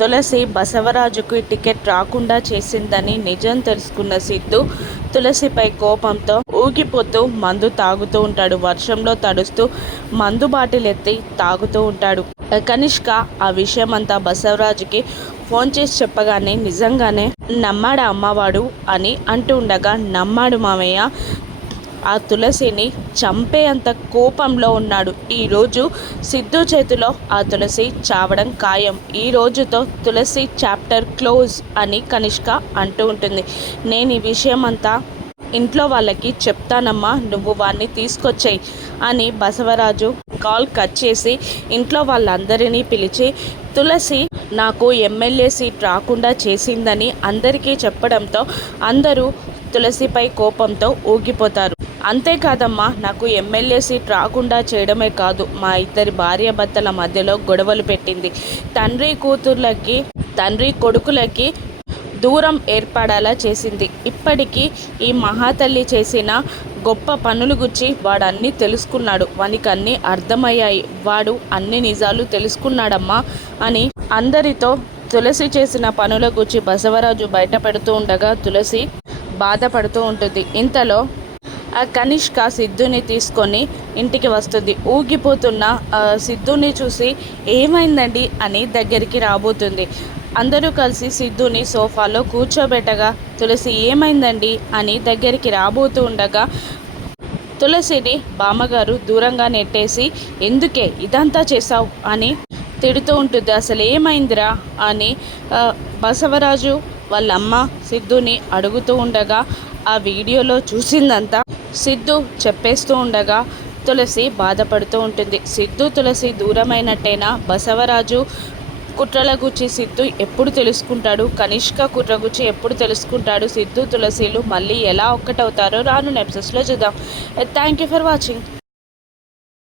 తులసి బసవరాజుకు ticket రాకుండా చేసిందని నిజం తెలుసుకున్న సిద్ధు తులసిపై కోపంతో ఊగిపోతూ మందు తాగుతూ ఉంటాడు. వర్షంలో తడుస్తూ మందు బాటిల్ ఎత్తి తాగుతూ ఉంటాడు. కనిష్క ఆ విషయమంతా బసవరాజుకి ఫోన్ చేసి చెప్పగానే నిజంగానే నమ్మాడు అమ్మవాడు అని అంటూ ఉండగా, నమ్మాడు మామయ్య, ఆ తులసిని చంపేంత కోపంలో ఉన్నాడు. ఈరోజు సిద్ధు చేతిలో ఆ తులసి చావడం ఖాయం. ఈ రోజుతో తులసి చాప్టర్ క్లోజ్ అని కనిష్క అంటూ ఉంటుంది. నేను ఈ విషయం అంతా ఇంట్లో వాళ్ళకి చెప్తానమ్మా, నువ్వు వాడిని తీసుకొచ్చేయి అని బసవరాజు కాల్ కట్ చేసి ఇంట్లో వాళ్ళందరినీ పిలిచి తులసి నాకు ఎమ్మెల్యే సీట్ రాకుండా చేసిందని అందరికీ చెప్పడంతో అందరూ తులసిపై కోపంతో ఊగిపోతారు. అంతేకాదమ్మా, నాకు ఎమ్మెల్యే సీట్ రాకుండా చేయడమే కాదు, మా ఇద్దరి భార్యాభర్తల మధ్యలో గొడవలు పెట్టింది. తండ్రి కొడుకులకి దూరం ఏర్పడేలా చేసింది. ఇప్పటికీ ఈ మహాతల్లి చేసిన గొప్ప పనులు గురించి వాడు అన్నీ తెలుసుకున్నాడు. వానికి అన్నీ అర్థమయ్యాయి. వాడు అన్ని నిజాలు తెలుసుకున్నాడమ్మా అని అందరితో తులసి చేసిన పనుల గురించి బసవరాజు బయటపెడుతూ ఉండగా తులసి బాధపడుతూ ఉంటుంది. ఇంతలో ఆ కనిష్క సిద్ధుని తీసుకొని ఇంటికి వస్తుంది. ఊగిపోతున్న సిద్ధుని చూసి ఏమైందండి అని దగ్గరికి రాబోతుంది. అందరూ కలిసి సిద్ధుని సోఫాలో కూర్చోబెట్టగా తులసి ఏమైందండి అని దగ్గరికి రాబోతూ ఉండగా తులసిని బామ్మగారు దూరంగా నెట్టేసి ఎందుకే ఇదంతా చేశావు అని తిడుతూ ఉంటుంది. అసలు ఏమైందిరా అని బసవరాజు వాళ్ళమ్మ సిద్ధుని అడుగుతూ ఉండగా ఆ వీడియోలో చూసిందంతా సిద్ధు చెప్పేస్తూ ఉండగా తులసి బాధపడుతూ ఉంటుంది. సిద్ధు తులసి దూరమైనట్టేనా? బసవరాజు కుట్రల గురించి సిద్ధు ఎప్పుడు తెలుసుకుంటాడు? కనిష్క కుట్ర గురించి ఎప్పుడు తెలుసుకుంటాడు? సిద్ధు తులసిలు మళ్ళీ ఎలా ఒక్కటవుతారో రాను ఎపిసోడ్స్లో చూద్దాం. Thank you for watching.